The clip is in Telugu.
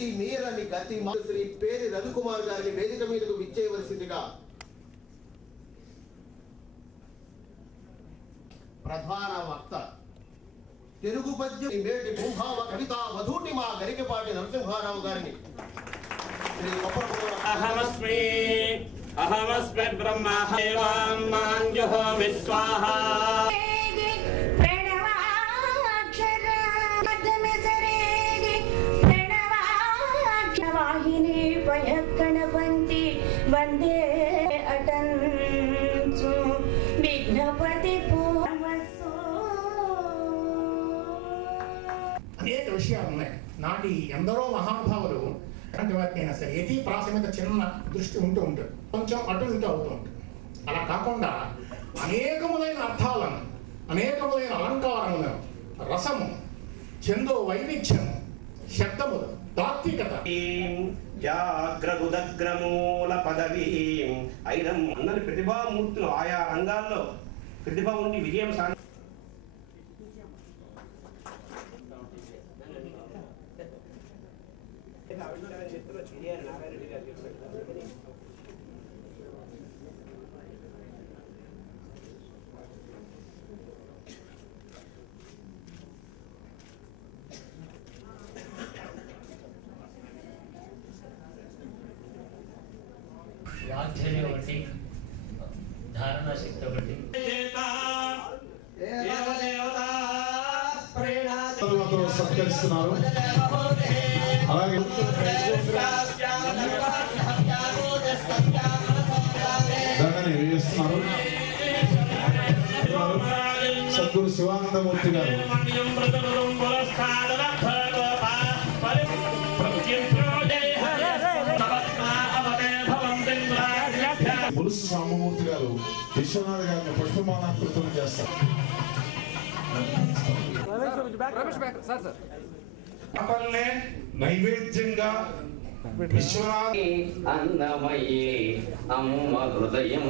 మితి మీరని గతి శ్రీ పేరి రవికుమార్ గారిని వేదిక మీదకు విచ్చేయవలసిందిగా ప్రధాన వక్త తెలుగు పద్యం మేటి భూభావ కవిత వధూటి మా గరికపాటి నరసింహారావు గారిని శ్రీ అహమస్మి బ్రహ్మహేవాంజో విశ్వాహ గణపంతి వందే అటంచు విఘ్నపతి అనేక విషయాలు ఉన్నాయి. నాటి ఎందరో మహానుభావులు అలాంటి వారికి అయినా సరే యతి ప్రాస మీద చిన్న దృష్టి ఉంటూ ఉంటుంది, కొంచెం అటు ఇటు అవుతూ ఉంటుంది. అలా కాకుండా అనేకములైన అర్థాలను, అనేకములైన అలంకారములను, రసము, ఛందో వైవిధ్యము, శబ్దములు, తాత్వికత, జాగ్రగుదగ్రమూల పదవీ ఐరం అన్నని ప్రతిభామూర్తులు ఆయా రంగాల్లో ప్రతిభ ఉండి విజయం సాధి వాంఛనీయ బట్టి ధారణ శక్తి బట్టి సత్కరిస్తున్నారు. అలాగే దండని వేస్తున్నారు సద్గురు శివానందమూర్తి గారు. ములుసు సాంబమూర్తి గారు విశ్వనాథ్ గారిని పుష్పమానాకృతం చేస్తారు. నైవేద్యంగా విశ్వనాథ్ అన్నమయ్యే అమ్మ హృదయం